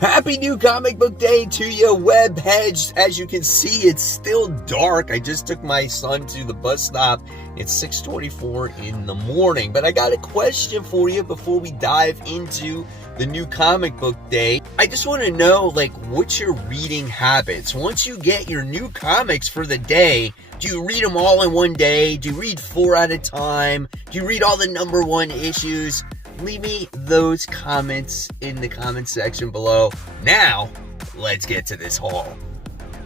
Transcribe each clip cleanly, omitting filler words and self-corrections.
Happy new comic book day to you, webheads. As you can see, it's still dark. I just took my son to the bus stop. It's 6:24 in the morning. But I got a question for you before we dive into the new comic book day. I just want to know, what's your reading habits? Once you get your new comics for the day, do you read them all in one day? Do you read 4 at a time? Do you read all the number 1 issues? Leave me those comments in the comment section below. Now, let's get to this haul.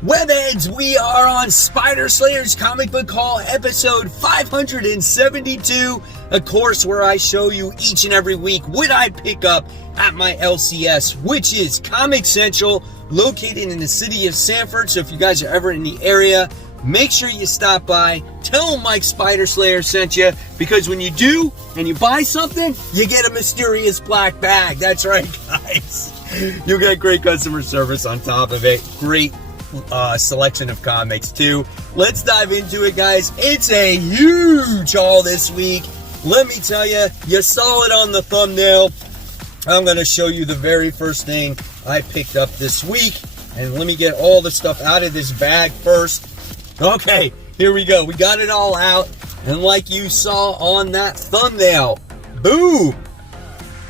Webheads, we are on Spider Slayer's Comic Book Haul, episode 572. Of course, where I show you each and every week what I pick up at my LCS, which is Comic Central, located in the city of Sanford. So if you guys are ever in the area, make sure you stop by. Tell them Mike Spider Slayer sent you, because when you do and you buy something, you get a mysterious black bag. That's right, guys. You'll get great customer service on top of it. Great selection of comics too. Let's dive into it, guys. It's a huge haul this week. Let me tell you, you saw it on the thumbnail. I'm going to show you the very first thing I picked up this week. And let me get all the stuff out of this bag first. Okay, here we go. We got it all out. And like you saw on that thumbnail, boom!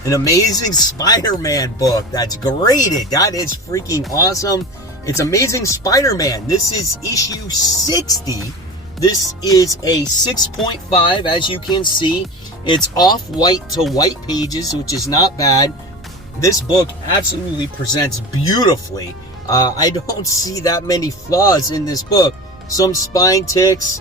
An Amazing Spider-Man book that's graded. That is freaking awesome. It's Amazing Spider-Man. This is issue 60. This is a 6.5, as you can see. It's off-white to white pages, which is not bad. This book absolutely presents beautifully. I don't see that many flaws in this book. Some spine ticks,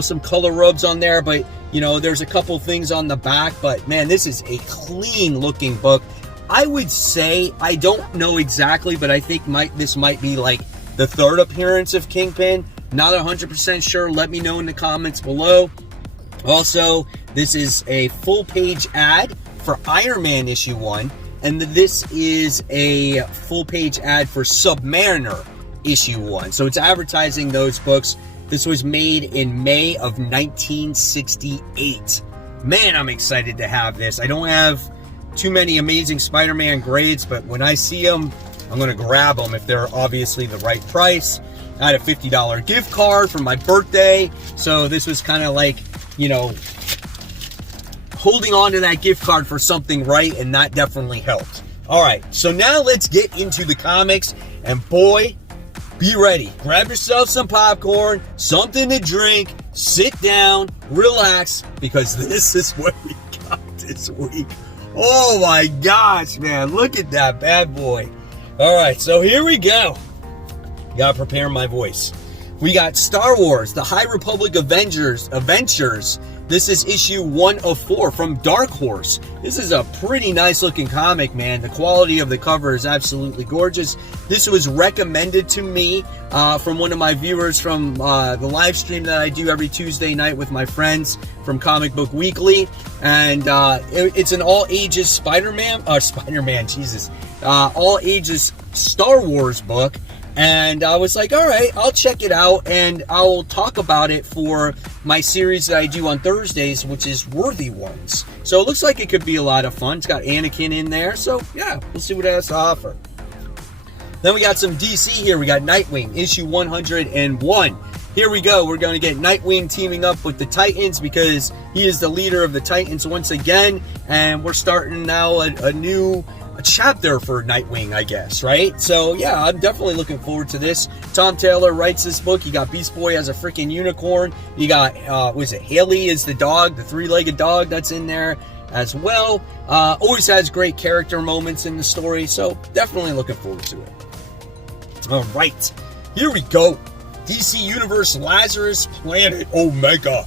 some color rubs on there, but, there's a couple things on the back. But, man, this is a clean-looking book. I would say, I don't know exactly, but I think this might be like the 3rd appearance of Kingpin. Not 100% sure. Let me know in the comments below. Also, this is a full-page ad for Iron Man issue 1, and this is a full-page ad for Submariner issue 1. So it's advertising those books. This was made in May of 1968. Man, I'm excited to have this. I don't have too many Amazing Spider-Man grades, but when I see them, I'm going to grab them if they're obviously the right price. I had a $50 gift card for my birthday, so this was kind of like, holding on to that gift card for something right, and that definitely helped. All right, so now let's get into the comics, and boy, be ready. Grab yourself some popcorn, something to drink, sit down, relax, because this is what we got this week. Oh my gosh, man. Look at that bad boy. All right, so here we go. Gotta prepare my voice. We got Star Wars, The High Republic Adventures. This is issue 1 of 4 from Dark Horse. This is a pretty nice looking comic, man. The quality of the cover is absolutely gorgeous. This was recommended to me from one of my viewers from the live stream that I do every Tuesday night with my friends from Comic Book Weekly. And it's an all-ages all-ages Star Wars book. And I was like, all right, I'll check it out, and I'll talk about it for my series that I do on Thursdays, which is Worthy Ones. So it looks like it could be a lot of fun. It's got Anakin in there, so yeah, we'll see what it has to offer. Then we got some DC here. We got Nightwing, issue 101. Here we go. We're going to get Nightwing teaming up with the Titans, because he is the leader of the Titans once again, and we're starting now a new chapter for Nightwing, I guess, right? So yeah, I'm definitely looking forward to this. Tom Taylor writes this book. You got Beast Boy as a freaking unicorn. You got Haley is the dog, the 3-legged dog that's in there as well. Always has great character moments in the story, so definitely looking forward to it. All right, here we go. DC Universe Lazarus Planet Omega.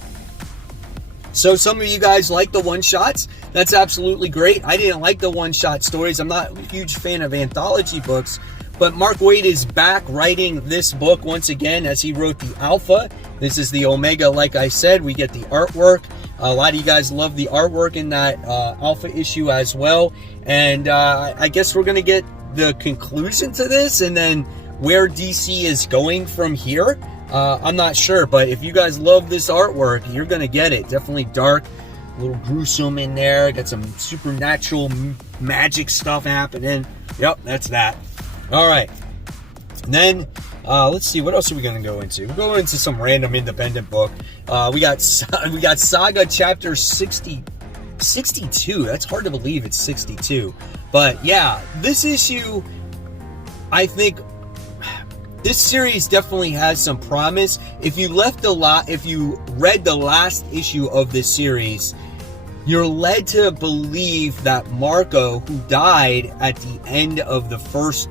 So some of you guys like the one-shots. That's absolutely great. I didn't like the one-shot stories. I'm not a huge fan of anthology books. But Mark Waid is back writing this book once again, as he wrote the Alpha. This is the Omega, like I said. We get the artwork. A lot of you guys love the artwork in that Alpha issue as well. And I guess we're going to get the conclusion to this, and then where DC is going from here. I'm not sure, but if you guys love this artwork, you're going to get it. Definitely dark, a little gruesome in there. Got some supernatural magic stuff happening. Yep, that's that. All right. Then, let's see, what else are we going to go into? We'll go into some random independent book. We got Saga Chapter 62. That's hard to believe it's 62. But yeah, this issue, I think, this series definitely has some promise. If you read the last issue of this series, you're led to believe that Marco, who died at the end of the first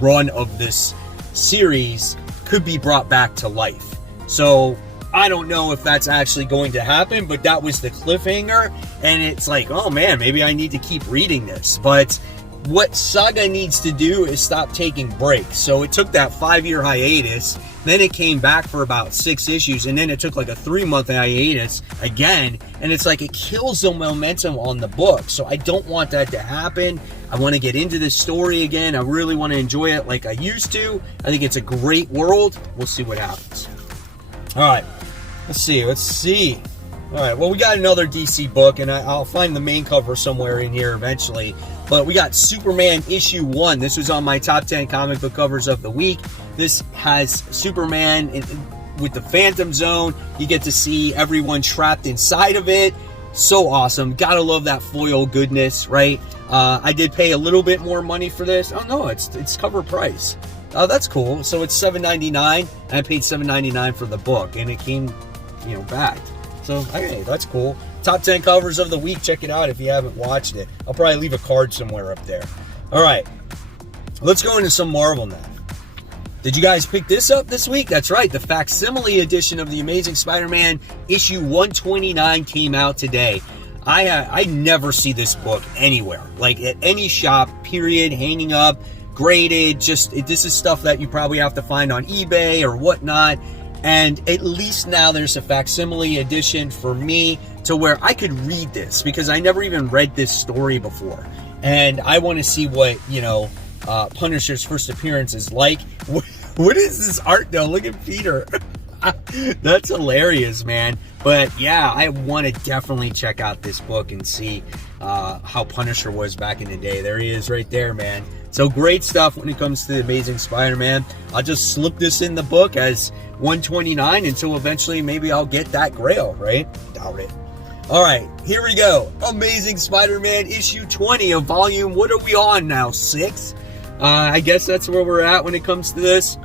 run of this series, could be brought back to life. So I don't know if that's actually going to happen, but that was the cliffhanger, and it's like, oh man, maybe I need to keep reading this. But what Saga needs to do is stop taking breaks. So it took that 5-year hiatus, then it came back for about 6 issues, and then it took like a 3-month hiatus again, and it's like it kills the momentum on the book. So I don't want that to happen. I want to get into this story again. I really want to enjoy it like I used to. I think it's a great world. We'll see what happens. All right, let's see. All right, well, we got another DC book, and I'll find the main cover somewhere in here eventually. But we got Superman issue 1. This was on my top 10 comic book covers of the week. This has Superman with the Phantom Zone. You get to see everyone trapped inside of it. So awesome. Gotta love that foil goodness, right? I did pay a little bit more money for this. Oh no, it's cover price. Oh, that's cool. So it's $7.99, and I paid $7.99 for the book, and it came, bagged. So, hey, that's cool. Top 10 covers of the week. Check it out if you haven't watched it. I'll probably leave a card somewhere up there. All right, let's go into some Marvel now. Did you guys pick this up this week? That's right. The facsimile edition of The Amazing Spider-Man issue 129 came out today. I never see this book anywhere, like at any shop, period, hanging up, graded. This is stuff that you probably have to find on eBay or whatnot. And at least now there's a facsimile edition for me to where I could read this, because I never even read this story before. And I want to see what, Punisher's first appearance is like. What is this art though? Look at Peter. That's hilarious, man. But yeah, I want to definitely check out this book and see how Punisher was back in the day. There he is right there, man. So great stuff when it comes to The Amazing Spider-Man. I'll just slip this in the book as 129 until eventually maybe I'll get that grail, right? Doubt it. All right, here we go. Amazing Spider-Man issue 20 of volume, what are we on now, 6? I guess that's where we're at when it comes to this.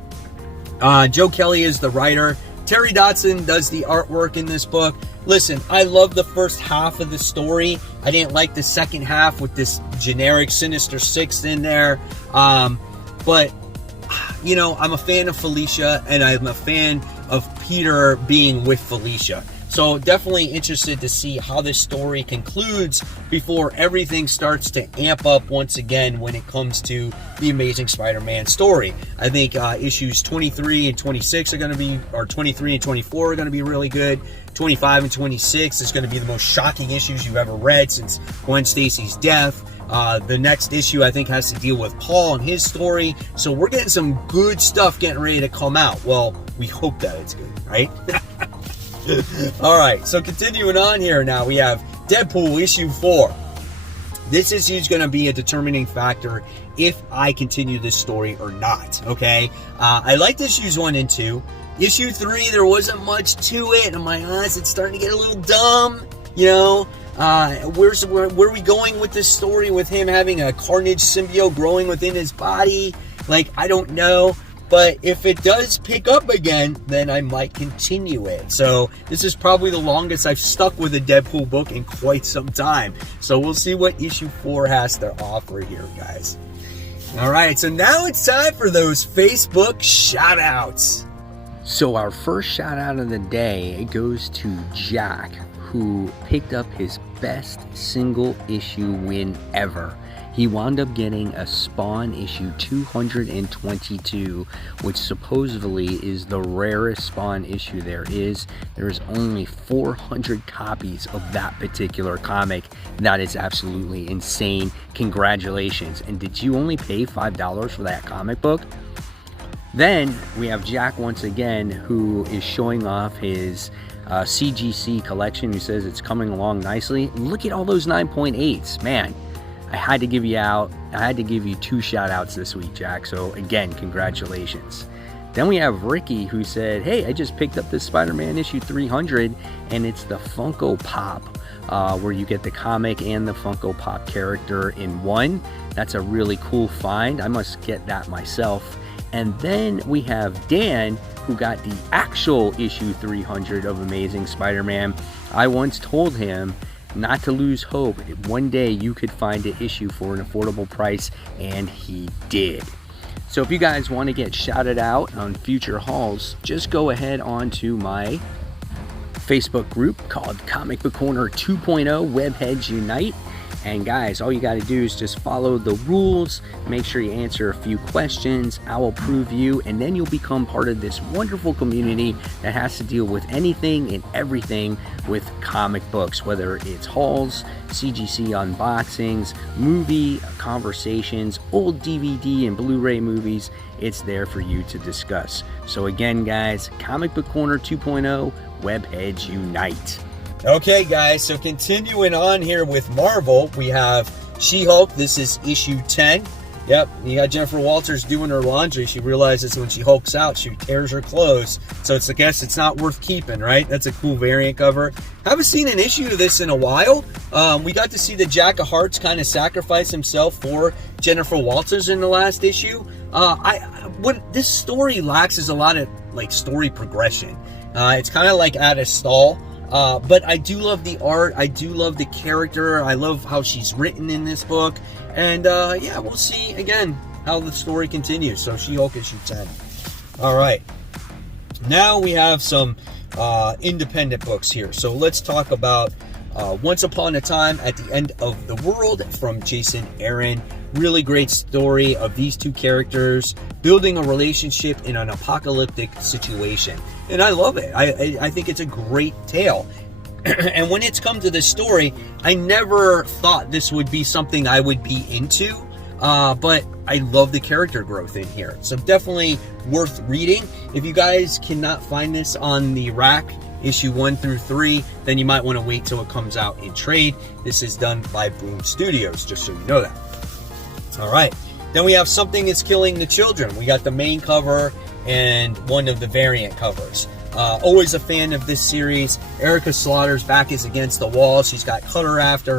Joe Kelly is the writer. Terry Dodson does the artwork in this book. Listen, I love the first half of the story. I didn't like the second half with this generic Sinister Six in there. But, I'm a fan of Felicia, and I'm a fan of Peter being with Felicia. So definitely interested to see how this story concludes before everything starts to amp up once again when it comes to the Amazing Spider-Man story. I think issues 23 and 26 are going to be, or 23 and 24 are going to be really good. 25 and 26 is going to be the most shocking issues you've ever read since Gwen Stacy's death. The next issue, I think, has to deal with Paul and his story. So we're getting some good stuff getting ready to come out. Well, we hope that it's good, right? All right, so continuing on here now, we have Deadpool issue 4. This issue is going to be a determining factor if I continue this story or not, okay? I liked issues 1 and 2. Issue 3, there wasn't much to it. I'm like, it's starting to get a little dumb, where are we going with this story with him having a Carnage symbiote growing within his body? Like, I don't know. But if it does pick up again, then I might continue it. So this is probably the longest I've stuck with a Deadpool book in quite some time. So we'll see what issue 4 has to offer here, guys. All right, so now it's time for those Facebook shout-outs. So our first shout-out of the day goes to Jack, who picked up his best single issue win ever. He wound up getting a Spawn issue 222, which supposedly is the rarest Spawn issue there is. There is only 400 copies of that particular comic. That is absolutely insane. Congratulations. And did you only pay $5 for that comic book? Then we have Jack once again, who is showing off his CGC collection, who says it's coming along nicely. Look at all those 9.8s, man. I had to give you out I had to give you 2 shout outs this week, Jack. So again, congratulations. Then we have Ricky, who said, hey, I just picked up this Spider-Man issue 300, and it's the Funko Pop, where you get the comic and the Funko Pop character in one. That's a really cool find. I must get that myself. And then we have Dan, who got the actual issue 300 of Amazing Spider-Man. I once told him not to lose hope. One day you could find an issue for an affordable price, and he did. So if you guys want to get shouted out on future hauls, just go ahead onto my Facebook group called Comic Book Corner 2.0 Webheads Unite. And guys, all you got to do is just follow the rules, make sure you answer a few questions, I will prove you, and then you'll become part of this wonderful community that has to deal with anything and everything with comic books, whether it's hauls, CGC unboxings, movie conversations, old DVD and Blu-ray movies. It's there for you to discuss. So again, guys, Comic Book Corner 2.0 Webheads Unite. Okay, guys, so continuing on here with Marvel, we have She-Hulk. This is issue 10. Yep, you got Jennifer Walters doing her laundry. She realizes when she hulks out, she tears her clothes. So I guess it's not worth keeping, right? That's a cool variant cover. Haven't seen an issue of this in a while. We got to see the Jack of Hearts kind of sacrifice himself for Jennifer Walters in the last issue. What this story lacks is a lot of like story progression. It's kind of like at a stall. But I do love the art. I do love the character. I love how she's written in this book. And yeah, we'll see again how the story continues. So She-Hulk issue 10. All right. Now we have some independent books here. So let's talk about Once Upon a Time at the End of the World from Jason Aaron. Really great story of these two characters building a relationship in an apocalyptic situation. And I love it. I think it's a great tale. And when it's come to this story, I never thought this would be something I would be into. But I love the character growth in here. So definitely worth reading. If you guys cannot find this on the rack, issue 1 through 3, then you might want to wait till it comes out in trade. This is done by Boom Studios, just so you know that. All right. Then we have Something Is Killing the Children. We got the main cover and one of the variant covers. Always a fan of this series. Erica Slaughter's back is against the wall. She's got Cutter after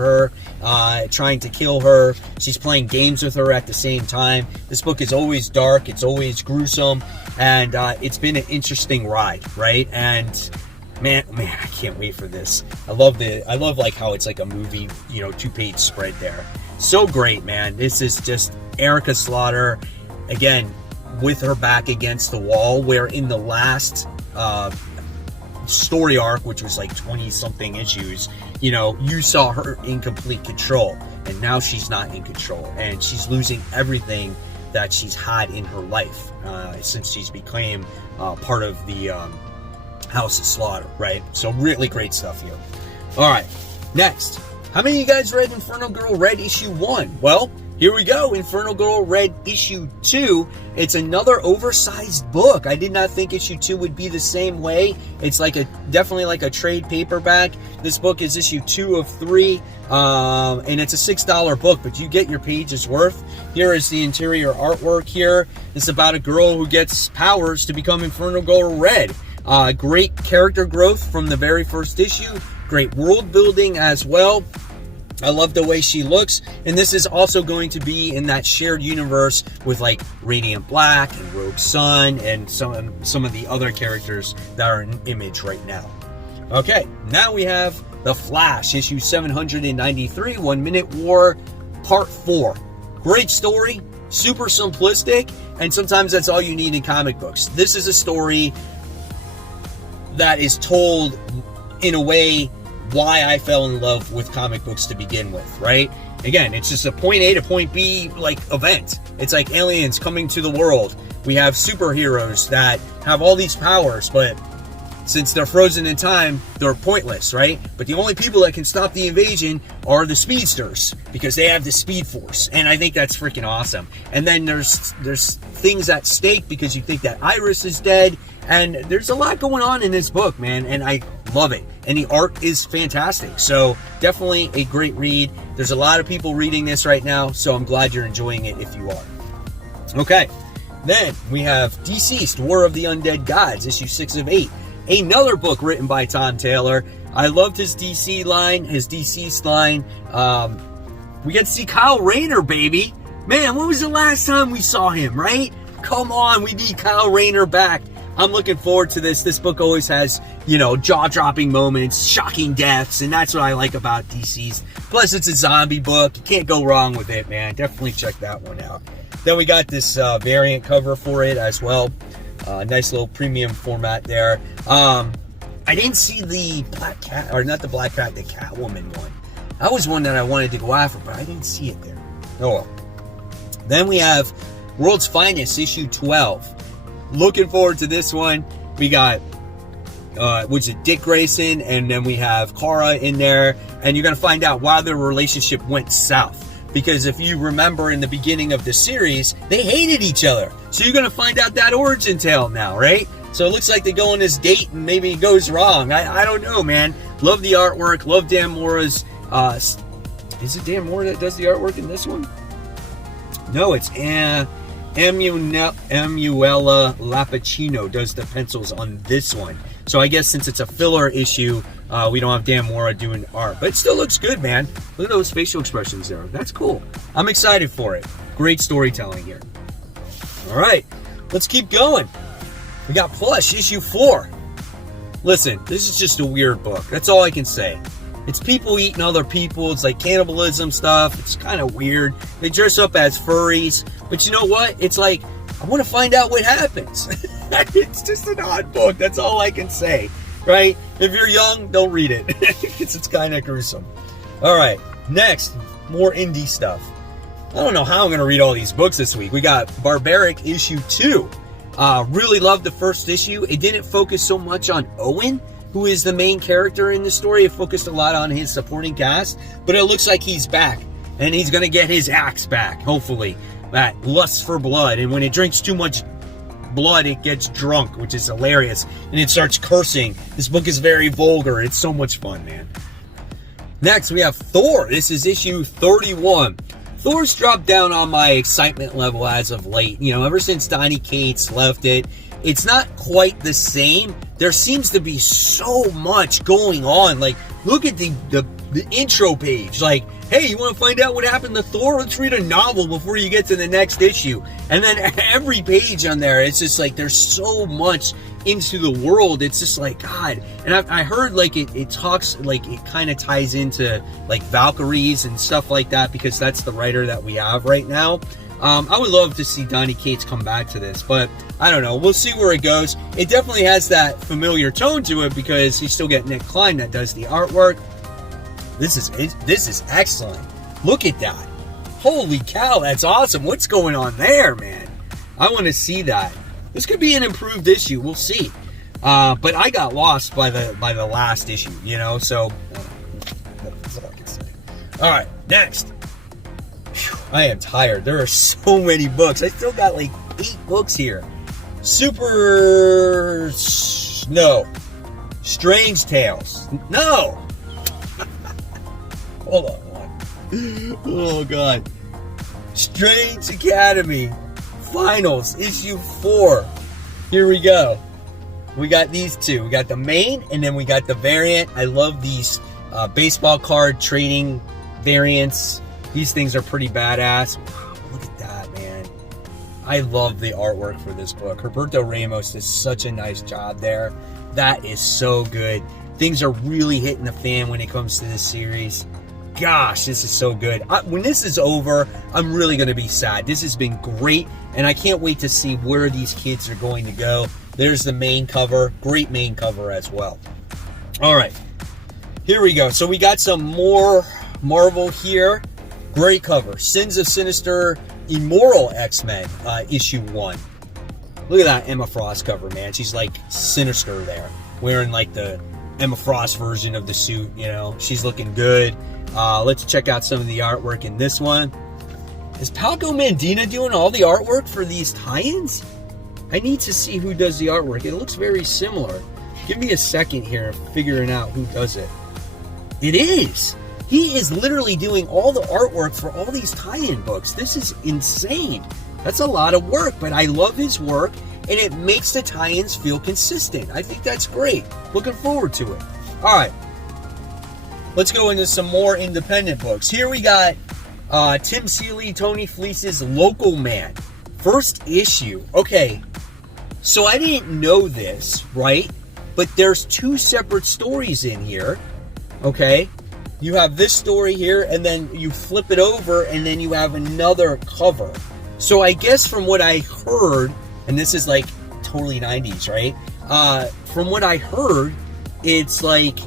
her, trying to kill her. She's playing games with her at the same time. This book is always dark. It's always gruesome. And it's been an interesting ride, right? And man, I can't wait for this. I love like how it's like a movie, 2-page spread there. So great, man. This is just Erica Slaughter, again, with her back against the wall, where in the last story arc, which was like 20-something issues, you saw her in complete control. And now she's not in control. And she's losing everything that she's had in her life since she's became part of the House of Slaughter, right? So really great stuff here. All right, next. How many of you guys read Infernal Girl Red issue 1? Well, here we go. Infernal Girl Red issue 2. It's another oversized book. I did not think issue 2 would be the same way. It's like definitely like a trade paperback. This book is issue 2 of 3. And it's a $6 book, but you get your page's worth. Here is the interior artwork here. It's about a girl who gets powers to become Infernal Girl Red. Great character growth from the very first issue. Great world building as well. I love the way she looks. And this is also going to be in that shared universe with like Radiant Black and Rogue Sun and some of the other characters that are in Image right now. Okay, now we have The Flash, issue 793, 1 Minute War, part 4. Great story, super simplistic, and sometimes that's all you need in comic books. This is a story that is told in a way why I fell in love with comic books to begin with, right? Again, it's just a point A to point B like event. It's like aliens coming to the world. We have superheroes that have all these powers, but since they're frozen in time, they're pointless, right? But the only people that can stop the invasion are the speedsters because they have the speed force. And I think that's freaking awesome. And then there's things at stake because you think that Iris is dead. And there's a lot going on in this book, man. And I Love it. And the art is fantastic. So definitely a great read. There's a lot of people reading this right now, so I'm glad you're enjoying it if you are. Okay, then we have Deceased, War of the Undead Gods, issue 6 of 8. Another book written by Tom Taylor. I loved his DC line, his Deceased line. We get to see Kyle Rayner, baby. Man, when was the last time we saw him, right? Come on, we need Kyle Rayner back. I'm looking forward to this. This book always has, jaw-dropping moments, shocking deaths, and that's what I like about DC's. Plus, it's a zombie book. You can't go wrong with it, man. Definitely check that one out. Then we got this variant cover for it as well. Nice little premium format there. I didn't see the Black Cat, or not the Black Cat, the Catwoman one. That was one that I wanted to go after, but I didn't see it there. Oh well. Then we have World's Finest, issue 12. Looking forward to this one. We got, Dick Grayson, and then we have Kara in there, and you're going to find out why their relationship went south. Because if you remember in the beginning of the series, they hated each other. So you're going to find out that origin tale now, right? So it looks like they go on this date and maybe it goes wrong. I don't know, man. Love the artwork. Love Dan Mora's, is it Dan Mora that does the artwork in this one? No, it's Emuela Lapacino does the pencils on this one. So I guess since it's a filler issue, we don't have Dan Mora doing art. But it still looks good, man. Look at those facial expressions there. That's cool. I'm excited for it. Great storytelling here. All right, let's keep going. We got Plush, issue 4. Listen, this is just a weird book. That's all I can say. It's people eating other people. It's like cannibalism stuff. It's kind of weird. They dress up as furries. But you know what? It's like, I want to find out what happens. It's just an odd book. That's all I can say. Right? If you're young, don't read it. It's kind of gruesome. All right. Next, more indie stuff. I don't know how I'm going to read all these books this week. We got Barbaric, issue 2. Really loved the first issue. It didn't focus so much on Owen, who is the main character in the story. It focused a lot on his supporting cast, but it looks like he's back, and he's going to get his axe back, hopefully. That lust for blood, and when it drinks too much blood, it gets drunk, which is hilarious, and it starts cursing. This book is very vulgar. It's so much fun, man. Next, we have Thor. This is issue 31. Thor's dropped down on my excitement level as of late. Ever since Donny Cates left it, it's not quite the same. There seems to be so much going on. Like, look at the intro page. Like, hey, you want to find out what happened to Thor? Let's read a novel before you get to the next issue. And then every page on there, it's just like there's so much into the world. It's just like, God. And I heard like it talks, like it kind of ties into like Valkyries and stuff like that, because that's the writer that we have right now. I would love to see Donny Cates come back to this, but I don't know. We'll see where it goes. It definitely has that familiar tone to it because you still get Nick Klein that does the artwork. This is excellent. Look at that. Holy cow, that's awesome. What's going on there, man? I want to see that. This could be an improved issue. We'll see. But I got lost by the last issue, so that's all I can say. All right, next. Whew, I am tired. There are so many books. I still got like 8 books here. No. Strange Tales. No. Hold on. Oh, God. Strange Academy. Finals, issue 4. Here we go. We got these two. We got the main, and then we got the variant. I love these baseball card trading variants. These things are pretty badass. Wow, look at that, man. I love the artwork for this book. Roberto Ramos does such a nice job there. That is so good. Things are really hitting the fan when it comes to this series. Gosh, this is so good. When this is over, I'm really going to be sad. This has been great, and I can't wait to see where these kids are going to go. There's the main cover. Great main cover as well. All right, here we go. So we got some more Marvel here. Great cover. Sins of Sinister, Immoral X-Men, issue 1. Look at that Emma Frost cover, man. She's like Sinister there, wearing like the Emma Frost version of the suit, She's looking good. Let's check out some of the artwork in this one. Is Paco Mandina doing all the artwork for these tie-ins? I need to see who does the artwork. It looks very similar. Give me a second here figuring out who does it. It is. He is literally doing all the artwork for all these tie-in books. This is insane. That's a lot of work, but I love his work, and it makes the tie-ins feel consistent. I think that's great. Looking forward to it. All right. Let's go into some more independent books. Here we got Tim Seeley, Tony Fleece's Local Man. First issue. Okay, so I didn't know this, right? But there's two separate stories in here, okay? You have this story here, and then you flip it over, and then you have another cover. So I guess from what I heard, and this is like totally 90s, right? From what I heard, it's like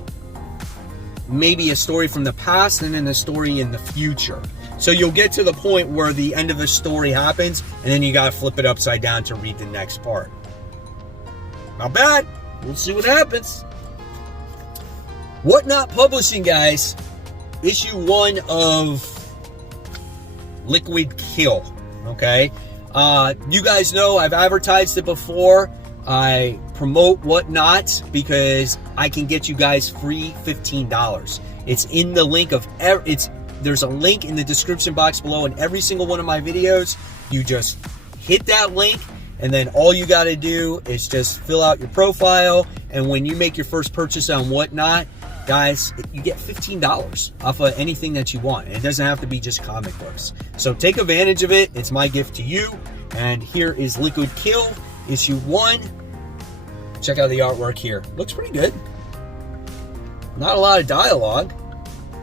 maybe a story from the past and then a story in the future. So you'll get to the point where the end of the story happens, and then you gotta flip it upside down to read the next part. Not bad. We'll see what happens. Whatnot Publishing, guys. Issue 1 of Liquid Kill. Okay? You guys know I've advertised it before. I promote Whatnot because I can get you guys free $15. It's in the link of... There's a link in the description box below in every single one of my videos. You just hit that link, and then all you got to do is just fill out your profile. And when you make your first purchase on Whatnot, guys, you get $15 off of anything that you want. And it doesn't have to be just comic books. So take advantage of it. It's my gift to you. And here is Liquid Kill, issue 1. Check out the artwork here. Looks pretty good. Not a lot of dialogue.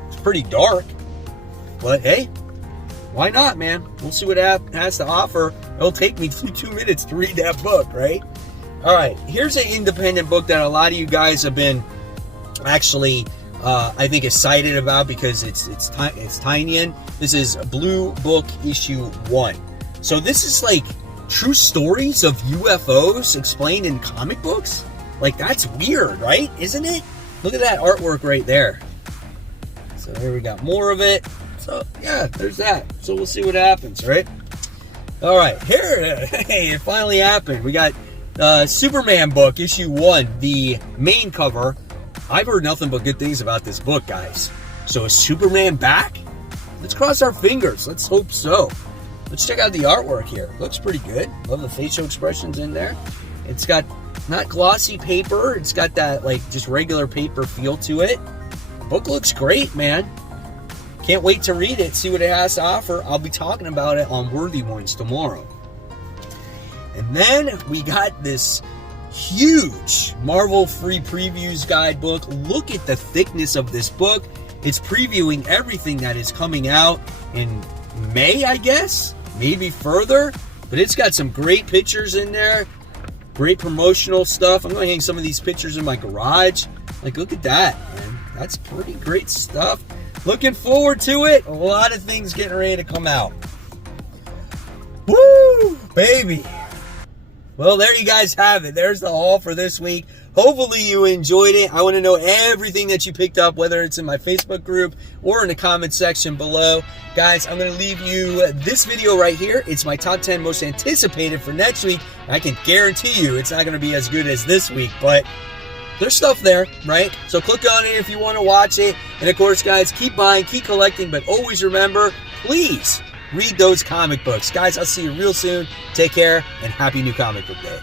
It's pretty dark. But hey, why not, man? We'll see what it has to offer. It'll take me 2 minutes to read that book, right? All right, here's an independent book that a lot of you guys have been actually, I think, excited about because it's tiny. This is Blue Book issue 1. So this is like true stories of UFOs explained in comic books. Like, that's weird, right? Isn't it? Look at that artwork right there. So here we got more of it. So, yeah, there's that. So we'll see what happens, right? All right, here, hey, it finally happened. We got Superman book, issue 1, the main cover. I've heard nothing but good things about this book, guys. So is Superman back? Let's cross our fingers. Let's hope so. Let's check out the artwork here. Looks pretty good. Love the facial expressions in there. It's got not glossy paper. It's got that, like, just regular paper feel to it. Book looks great, man. Can't wait to read it, see what it has to offer. I'll be talking about it on Worthy Ones tomorrow. And then we got this huge Marvel Free Previews guidebook. Look at the thickness of this book. It's previewing everything that is coming out in May, I guess. Maybe further. But it's got some great pictures in there. Great promotional stuff. I'm going to hang some of these pictures in my garage. Like, look at that, man. That's pretty great stuff. Looking forward to it. A lot of things getting ready to come out. Woo, baby. Well, there you guys have it. There's the haul for this week. Hopefully you enjoyed it. I want to know everything that you picked up, whether it's in my Facebook group or in the comment section below. Guys, I'm going to leave you this video right here. It's my top 10 most anticipated for next week. I can guarantee you it's not going to be as good as this week, but there's stuff there, right? So click on it if you want to watch it. And of course, guys, keep buying, keep collecting, but always remember, please read those comic books. Guys, I'll see you real soon. Take care, and happy New Comic Book Day.